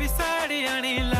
गुलाबी साडी आणि लाली लाल लाल दिसते मी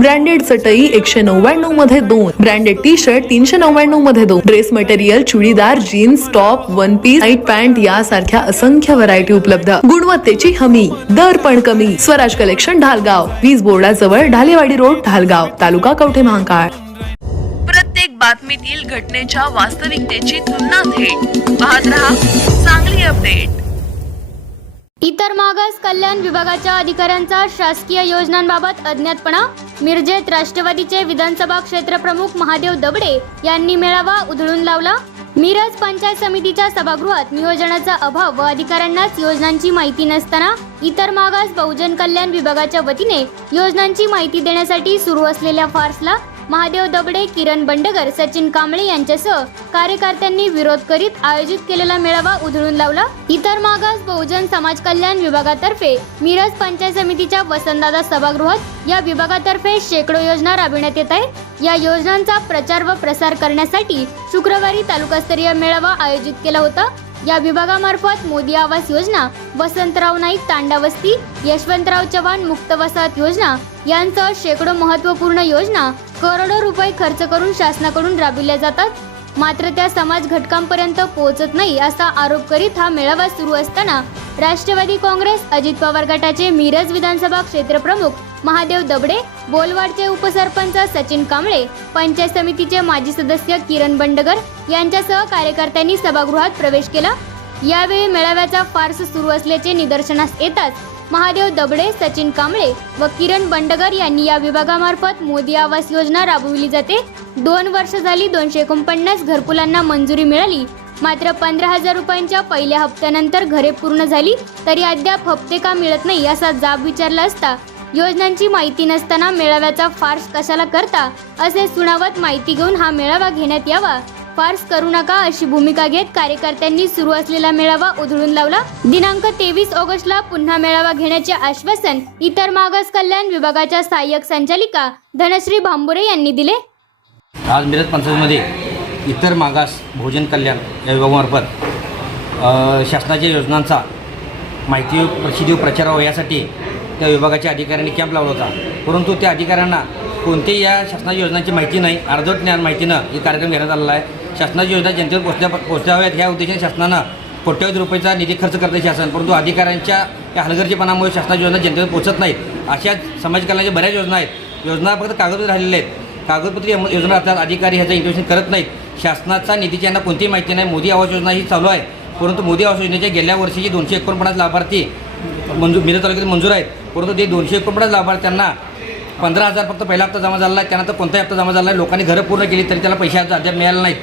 ब्रँडेड चटई एकशे नव्याण्णवमध्ये दोन. ब्रँडेड टी शर्ट तीनशे नव्याण्णवमध्ये दोन. Dress material churidar jeans top one piece night pant यासारख्या असंख्य व्हरायटी उपलब्ध. गुणवत्तेची हमी. दर पण कमी. स्वराज कलेक्शन ढालगाव. वीज बोर्डाजवळ ढालेवाडी रोड ढालगाव. तालुका कवठे महाकाळ? प्रत्येक बातमीतील घटनेच्या वास्तविकतेची तुलना थेट. पाहत रहा चांगली अपडेट इतर मागास कल्याण विभागाच्या अधिकाऱ्यांचा शासकीय योजनांबाबत अज्ञातपणा मिरजेत राष्ट्रवादीचे विधानसभा क्षेत्रप्रमुख महादेव दबडे यांनी मेळावा उधळून लावला. मिरज पंचायत समितीच्या सभागृहात नियोजनाचा अभाव व अधिकाऱ्यांनाच योजनांची माहिती नसताना इतर मागास बहुजन कल्याण विभागाच्या वतीने योजनांची माहिती देण्यासाठी सुरू असलेल्या फार्सला महादेव दबडे किरण बंडगर सचिन कांबळे यांच्यासह कार्यकर्त्यांनी विरोध करीत आयोजित केलेला मेळावा उधळून लावला. इतर मागास बहुजन समाज कल्याण विभागातर्फे मिरज पंचायत समितीच्या वसंतदादा सभागृहात या विभागातर्फे शेकडो योजना राबविण्यात येत आहे या योजनांचा प्रचार व प्रसार करण्यासाठी शुक्रवारी तालुकास्तरीय मेळावा आयोजित केला होता. या विभागामार्फत मोदी आवास योजना वसंतराव नाईक तांडावस्ती यशवंतराव चव्हाण मुक्त वसाहत योजना यांसह शेकडो महत्त्वपूर्ण योजना करोडो रुपये खर्च करून शासनाकडून राबविल्या जातात. मात्र त्या समाज घटकांपर्यंत पोहोचत नाही असा आरोप करीत हा मेळावा सुरू असताना राष्ट्रवादी काँग्रेस अजित पवार गटाचे मिरज विधानसभा क्षेत्रप्रमुख महादेव दबडे बोलवाडचे उपसरपंच सचिन कांबळे पंचायत समितीचे माजी सदस्य किरण बंडगर यांच्यासह कार्यकर्त्यांनी सभागृहात प्रवेश केला. यावेळी मेळाव्याचा फार्स सुरू असल्याचे निदर्शनास येताच महादेव दबडे सचिन कांबळे व किरण बंडगर यांनी या विभागामार्फत मोदी आवास योजना राबविली जाते. दोन वर्ष झाली दोनशे एकोणपन्नास घरकुलांना मंजुरी मिळाली. मात्र पंधरा हजार रुपयांच्या पहिल्या हप्त्यानंतर घरे पूर्ण झाली तरी अद्याप हप्ते का मिळत नाही असा जाब विचारला असता. योजनांची माहिती नसताना मेळाव्याचा फार्स कशाला करता असे सुनावत माहिती घेऊन हा मेळावा घेण्यात यावा. फार्स करू नका अशी भूमिका घेत कार्यकर्त्यांनी सुरू असलेला मेळावा उधळून लावला. दिनांक तेवीस ऑगस्टला पुन्हा मेळावा घेण्याचे आश्वासन इतर मागास कल्याण विभागाच्या सहाय्यक संचालिका धनश्री भांबुरे यांनी दिले. आज मिरज पंचायतमध्ये इतर मागास भोजन कल्याण या विभागामार्फत शासनाच्या योजनांचा माहिती प्रसिद्धी प्रचार व्हावा यासाठी त्या विभागाच्या अधिकाऱ्यांनी कॅम्प लावला होता. परंतु त्या अधिकाऱ्यांना कोणत्याही या शासनाच्या योजनांची माहिती नाही अर्धवट ज्ञान माहितीनं हे कार्यक्रम घेण्यात आलेला आहे. शासनाची योजना जनतेवर पोचल्या पोचवाव्यात ह्या उद्देशाने शासनानं कोट्यवधी रुपयाचा निधी खर्च करते शासन. परंतु अधिकाऱ्यांच्या या हलगर्जीपणामुळे शासनाच्या योजना जनतेवर पोचत नाहीत. अशा समाज कल्याणाच्या बऱ्याच योजना आहेत. योजना फक्त कागदपत्र राहिलेल्या आहेत. कागदपत्री योजना असतात अधिकारी ह्याचं इन्व्हेस्टिंग करत नाहीत. शासनाचा निधीची यांना कोणतीही माहिती नाही मोदी आवास योजना ही चालू आहे. परंतु मोदी आवास योजनेच्या गेल्या वर्षीची दोनशे एकोणपन्नास लाभार्थी मंजूर मिरज तालुक्यात मंजूर आहेत. परंतु ते दोनशे एकोणपन्नास लाभार्थ्यांना पंधरा हजार फक्त पहिला हप्ता जमा झाला आहे त्यानंतर कोणताही हप्ता जमा झाला आहे लोकांनी घरं पूर्ण केली तरी त्याला पैसे अद्याप मिळाले नाहीत.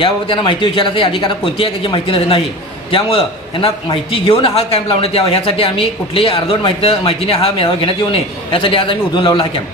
याबाबत त्यांना माहिती विचारायचं अधिकाऱ्यांना कोणतीही त्याची माहिती नाही- नाही. त्यामुळं त्यांना माहिती घेऊन हा कॅम्प लावण्यात यावा. ह्यासाठी आम्ही कुठलीही अर्धवट माहिती माहितीने हा मेळावा घेण्यात येऊ नये. यासाठी आज आम्ही उधळून लावला हा कॅम्प